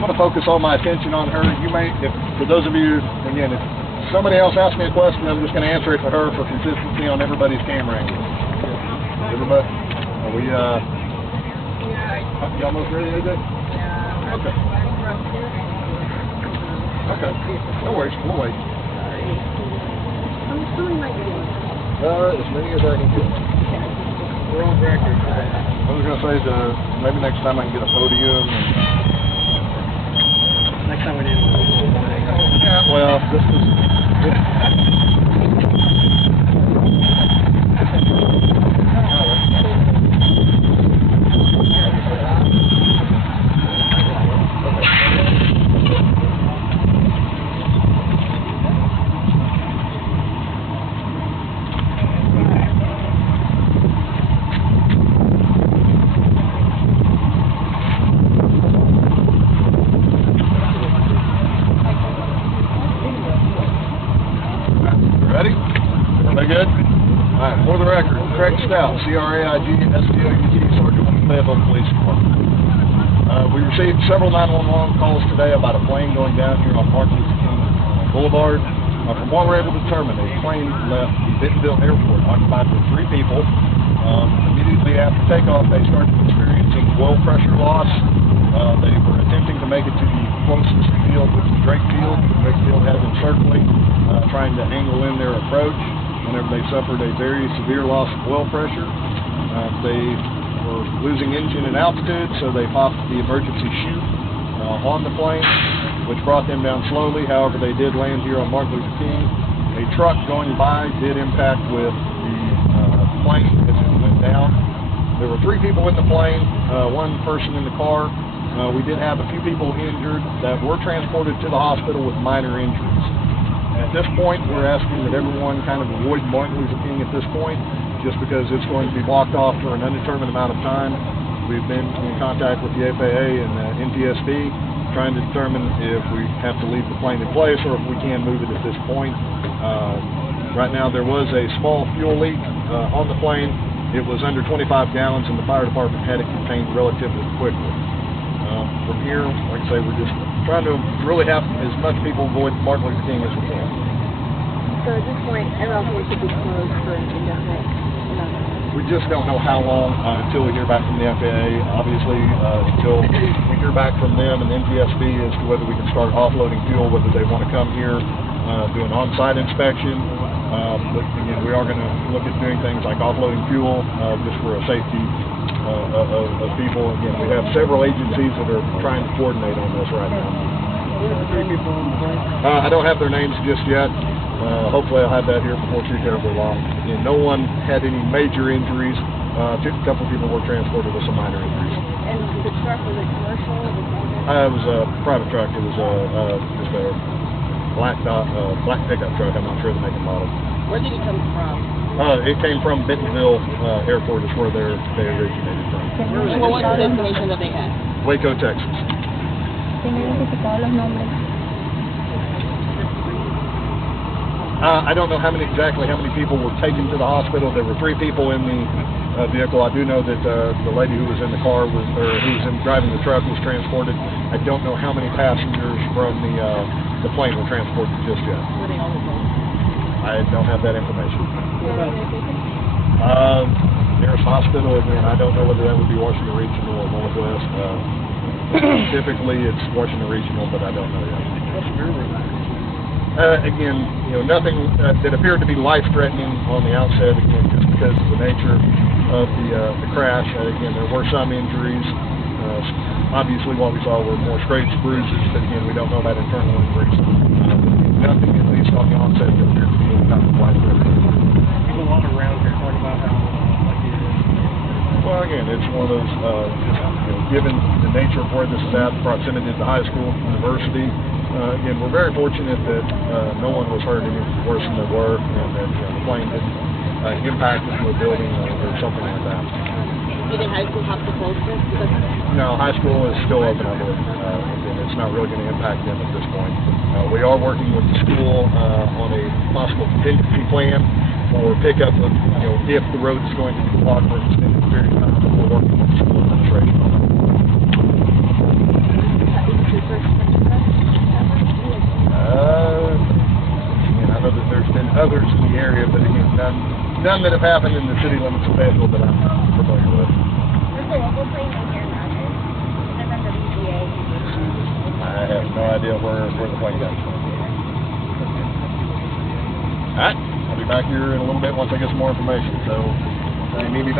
I'm going to focus all my attention on her. You may, for those of you, again, if somebody else asks me a question, I'm just going to answer it to her for consistency on everybody's camera angle. Everybody, are we, you almost ready, AJ? Yeah. Okay. Okay. No worries, we'll wait. I'm assuming my video. As many as I can get. We're on record. I was going to say, maybe next time I can get a podium. Next time we need to yeah, well, this is... Ready? Everybody good? All right, for the record, Craig Stout, CRAIG-STOUT, Sergeant with the Fayetteville Police Department. We received several 911 calls today about a plane going down here on MLK Blvd. From what we're able to determine, a plane left the Fayetteville Airport occupied with 3 people. Immediately after takeoff, they started experiencing oil pressure loss. They were attempting to make it to the closest field, which is Drake Field. Drake Field had them circling, trying to angle in their approach. Whenever they suffered a very severe loss of oil pressure, they were losing engine and altitude, so they popped the emergency chute on the plane, which brought them down slowly. However, they did land here on Martin Luther King. A truck going by did impact with the plane as it went down. There were 3 people in the plane, 1 person in the car. We did have a few people injured that were transported to the hospital with minor injuries. At this point, we're asking that everyone kind of avoid Martin Luther King at this point, just because it's going to be blocked off for an undetermined amount of time. We've been in contact with the FAA and NTSB, trying to determine if we have to leave the plane in place or if we can move it at this point. Right now, there was a small fuel leak on the plane. It was under 25 gallons, and the fire department had it contained relatively quickly. From here, like I say, we're just trying to really have as much people avoid Martin Luther King as we can. So at this point, MLK should be closed for indefinite. We just don't know how long until we hear back from the FAA. Obviously, until we hear back from them and NTSB as to whether we can start offloading fuel, whether they want to come here, do an on-site inspection. But again, we are going to look at doing things like offloading fuel just for a safety of people. Again, we have several agencies that are trying to coordinate on this right now. I don't have their names just yet. Hopefully I'll have that here before too terribly long. Again, no one had any major injuries. A couple of people were transported with some minor injuries. And the truck, was it commercial? It was a private truck. It was just a black pickup truck. I'm not sure the make and model. Where did it come from? It came from Bentonville Airport is where they originated from. Well, what's the destination that they had? Waco, Texas. I don't know exactly how many people were taken to the hospital. There were 3 people in the vehicle. I do know that the lady who was in the car who was driving the truck was transported. I don't know how many passengers from the plane were transported just yet. Were they all alone? I don't have that information. Nearest hospital, again, I don't know whether that would be Washington Regional or Northwest. Typically, it's Washington Regional, but I don't know yet. Again, nothing that appeared to be life-threatening on the outset. Again, just because of the nature of the crash. Again, there were some injuries. Obviously, what we saw were more scrapes, bruises, but again, we don't know about internal injuries. Nothing, at least on the onset, that appeared to be kind of life-threatening. People all around here talk about how lucky it is. Well, again, it's one of those, given the nature of where this is at, the proximity to the high school, university, again, we're very fortunate that no one was hurt any worse than they were, and that the plane didn't impact into a building or something like that. Do you think high school have to close this? No, high school is still open, I believe. Again, it's not really going to impact them at this point. We are working with the school on a possible contingency plan for pickup of, if the road is going to be blocked for an extended period of time. We're working with the school administration on that. others in the area, but again, none that have happened in the city limits of Fayetteville that I'm familiar with. There's a local plane in here, not this. They're from the BGA. I have no idea where the plane comes from. Alright, I'll be back here in a little bit once I get some more information, so you need me back.